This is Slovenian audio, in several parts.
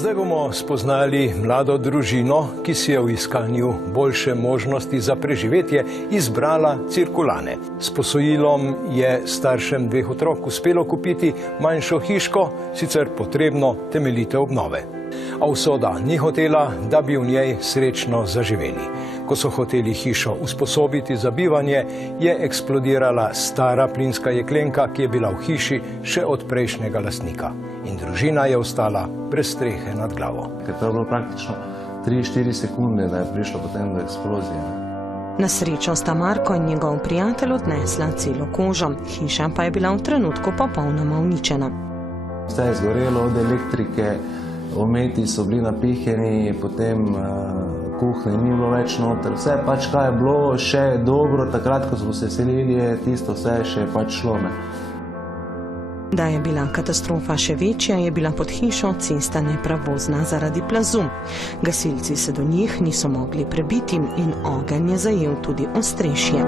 Zdaj bomo spoznali mlado družino, ki si je v iskanju boljše možnosti za preživetje izbrala Cirkulane. S posojilom je staršem 2 otrok uspelo kupiti manjšo hiško, sicer potrebno temeljite obnove. A usoda ni hotela, da bi v njej srečno zaživeli. Ko so hoteli hišo usposobiti za bivanje, je eksplodirala stara plinska jeklenka, ki je bila v hiši še od prejšnjega lastnika. In družina je ostala brez strehe nad glavo. Ker to je bilo praktično 3-4 sekunde, da je prišlo potem do eksplozije. Na srečo sta Marko in njegov prijatelj odnesla celo kožo. Hiša pa je bila v trenutku popolnoma uničena. Vse je zgorelo od elektrike, ometi so bili napiheni, potem kuhne ni bilo več noter. Vse pač, kaj je bilo še dobro, takrat, ko smo se selili, je tisto vse še pač šlo. Da je bila katastrofa še večja, je bila pod hišo cesta nepravozna zaradi plazu. Gasilci se do njih niso mogli prebiti in ogenj je zajel tudi ostrešje.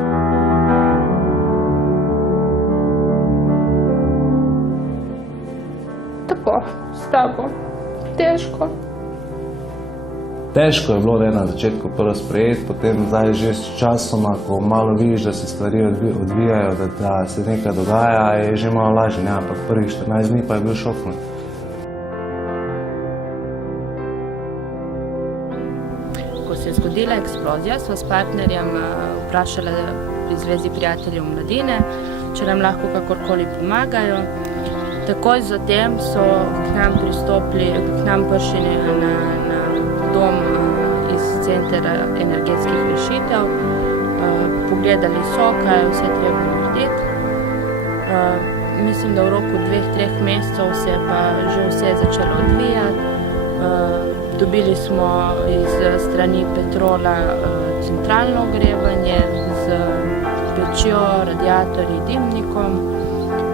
Tako, slabo, težko. Težko je bilo na začetku prvo sprejeti, potem zdaj že s časoma, ko malo vidiš, da se stvari odvijajo, da se nekaj dogaja, je že malo lažje, ampak prvih 14 dni pa je bil šok. Ko se je zgodila eksplozija, sva s partnerjem vprašala pri Zvezi prijateljev mladine, če nam lahko kakorkoli pomagajo. Takoj zatem so k nam prišli na dom iz centra energetskih rešitev, pogledali so, kaj je vse treba narediti. Mislim, da v roku 2-3 mesecev se je pa že vse začelo odvijati. Dobili smo iz strani Petrola centralno ogrevanje z pečjo, radiatorji, dimnikom.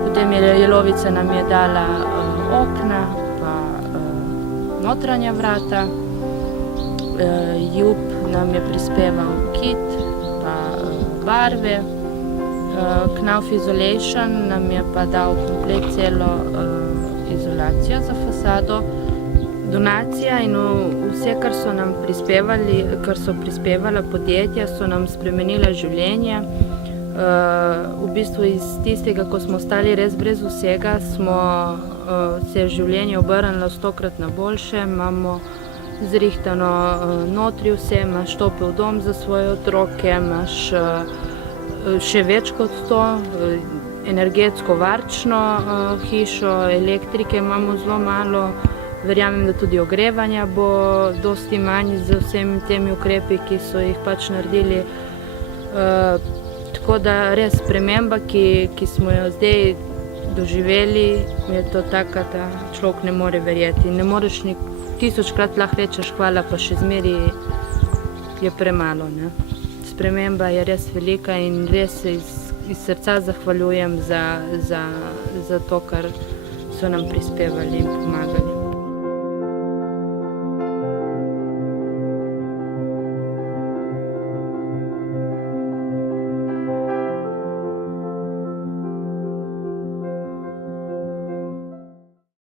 Potem Jelovica nam je dala okna pa notranja vrata. Jub nam je prispeval kit pa barve. Knauf Isolation nam je pa dal komplet celo izolacijo za fasado. Donacija in vse, kar so nam prispevali, kar so prispevala podjetja, so nam spremenila življenje. V bistvu iz tistega, ko smo ostali res brez vsega, se je življenje obrnilo 100-krat na boljše. Imamo zrihtano notri vse, imaš topel dom za svoje otroke, imaš še več kot to, energetsko varčno hišo, elektrike imamo zelo malo. Verjamem, da tudi ogrevanja bo dosti manj z vsemi temi ukrepi, ki so jih pač naredili. Tako da res sprememba, ki smo jo zdaj doživeli, je to taka, da človek ne more verjeti. Ne moreš 1000-krat lahko rečeš hvala, pa še zmeri je premalo. Sprememba je res velika in res se iz srca zahvaljujem za to, kar so nam prispevali in pomagali.